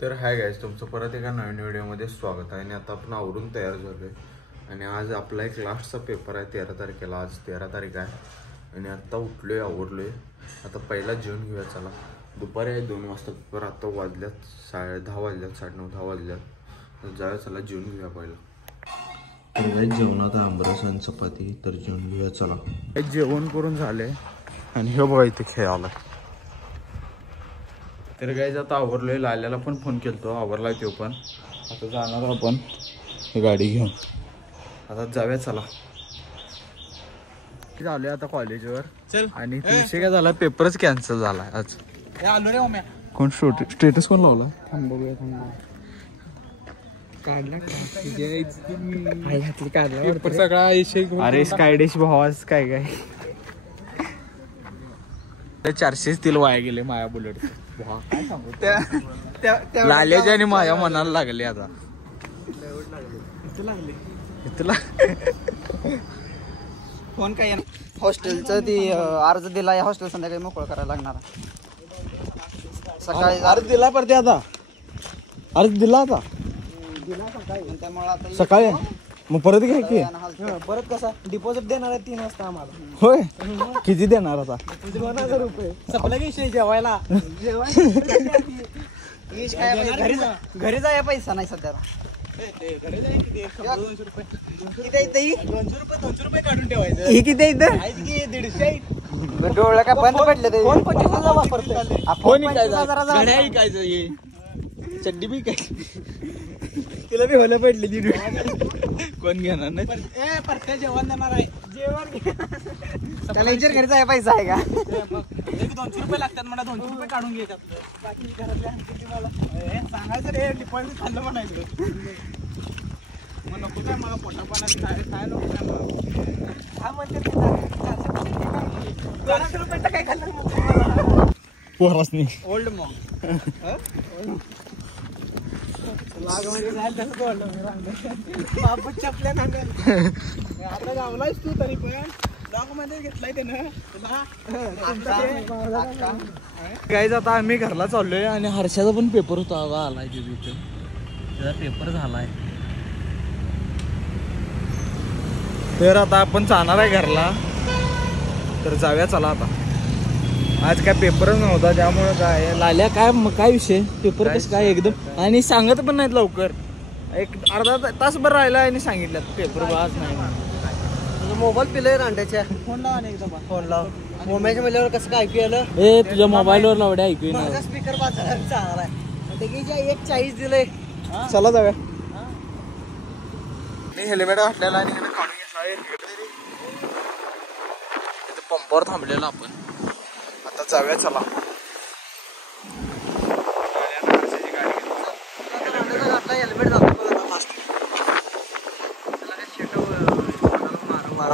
तर hi guys, तुमचं परत एका नवीन व्हिडिओमध्ये स्वागत आहे. आणि आता आपण आवरून तयार झालोय आणि आज आपला एक लास्टचा पेपर आहे 13 तारखेला. आज 13 तारीख आहे आणि आत्ता उठलोय, आवरलोय. आता पहिला जेवण घेऊया. चला, दुपारी आहे 2 वाजता पेपर. आता वाजल्यात 10:30 वाजल्यात, 9:30 वाजल्यात. तर जाऊया, चला जेवण घेऊया पहिला. जेवणात आंबरस आणि चपाती, तर जेवण घेऊया चला. जेवण करून झाले आणि हे बघा इथे खेळायला. तर गाईज आता आवरलोय. लाल्याला पण फोन केलतो, आवरलाय तो पण. आता जाणार आपण ही गाडी घेऊन. आता जाऊया चला. झालोय आता कॉलेजवर चल. आणि विषय काय झाला, पेपरच कॅन्सल झालाय आज. आलो रे मम्या. कोण स्टेटस कोण लावला? थांबूया काढला सगळा. अरे स्कायडिश भावाच काय काय 400 तिल वाया गेले माया बुलेट. लाल्याच्या आणि माझ्या मनाला लागले आता. फोन काय हॉस्टेलचं ती अर्ज दिला. हॉस्टेल संध्याकाळी मोकळं करायला लागणार. सकाळी अर्ज दिला पडते. आता अर्ज दिला आता त्यामुळे सकाळी. मग परत घ्या की. परत कसा डिपॉझिट देणार आहे 3 वाजता आम्हाला. होय, किती देणार आता? 2000 रुपये सपला विषय जेवायला. घरी जाय पैसा नाही सध्या. किती 200 रुपये काढून ठेवायचं. हे किती इथं 150. डोळा काय बंद पडले ते. फोन 25,000 वापरतोय. फोन ऐकायचं ये चड्डी बी काय तिला बी होला पडली ती. कोण घेणार नाही. परत्या जेवण देणार आहे. जेवण त्याला विचार घरी जाय पैसा आहे का? 200 रुपये लागतात मला. 200 रुपये काढून घे त्यातलं. बाकी घरातल्या मला सांगायचं रे डिपॉझिट खाल्लं म्हणायचं. मग नको काय मला पोटापाण्यात काय नको काय मला. हा म्हणते 400 रुपये काय खाल्लं पोरासनी ओल्ड मॉम. बाबू चपल्या आपल्या गावलाच तू तरी पण डॉक्युमेंट घेतलाय त्यानं. गाईज आता आम्ही घरला चाललोय आणि हर्षाचा पण पेपर होता. आलाय तिथे त्याचा पेपर झालाय. तर आता आपण जाणार आहे घरला. तर जाऊया चला. आता आज काय पेपरच नव्हता त्यामुळे काय लाल्या काय विषय पेपर कसं काय एकदम. आणि सांगत पण नाहीत लवकर. एक अर्धा तासभर राहिला आणि सांगितलं पेपर आज नाही. मोबाईल पिलंय रांड्याच्या. फोन लावा एकदम. फोन लाव. मोबाईलच्या म्हणल्यावर कसं काय ऐकू आलं. ए तुझ्या मोबाईलवर लावड्या ऐकू ना. स्पीकर बाजारात चांगलाय. 140 दिलंय. चला जाऊया. मी हेल्मेट घातलेला आणि काढून घेतला. पंपावर थांबलेला आपण. आता जाऊया चला. हेल्मेट जातो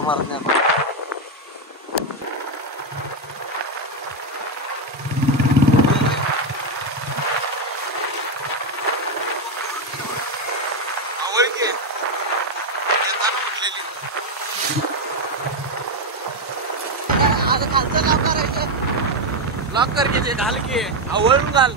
मार लॉक करके घाल के आवळून घाल.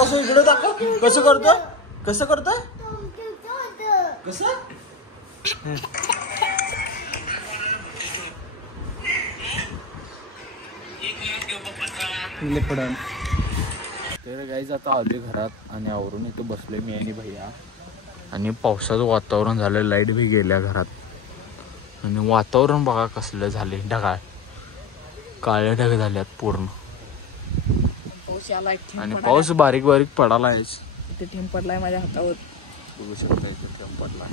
कसं इकडे दाखव. कसं करतो कसं तर गाईज आता आलोय घरात आणि आवरून इथं बसलोय मी आणि भैया. आणि पावसाचं वातावरण झालं. लाईट भी गेल्या घरात. आणि वातावरण बघा कसलं झाले. ढगाळ काळे ढग झाल्यात पूर्ण. शाला एक आणि पाऊस बारीक बारीक पडाला आहे. इथे थेंब पडलाय माझ्या हातावर. बघू शकता इथे थेंब पडला.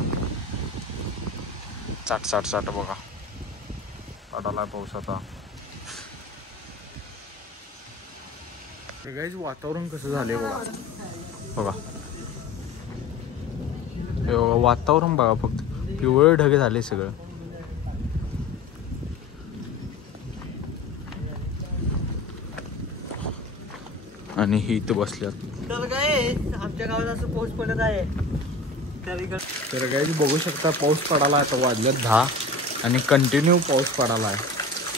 चाट चाट चाट बघा पडाला पाऊस आता. गाईज वातावरण कसं झालंय बघा. बघा हे बघा वातावरण बघा. फक्त पिवळे ढगे झाले सगळं. आणि ही इथं बसल्यात. तर काय आमच्या गावात असं पाऊस पडत आहे. तर गाईज बघू शकता पाऊस पडाला. आता वाजल्यात 10 आणि कंटिन्यू पाऊस पडाला आहे.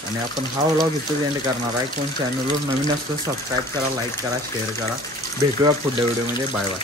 आणि आपण हा व्लॉग इथं एंड करणार आहे. कोण चॅनलवर नवीन असतं सबस्क्राईब करा, लाईक करा, शेअर करा. भेटूया पुढल्या व्हिडिओमध्ये. Bye bye.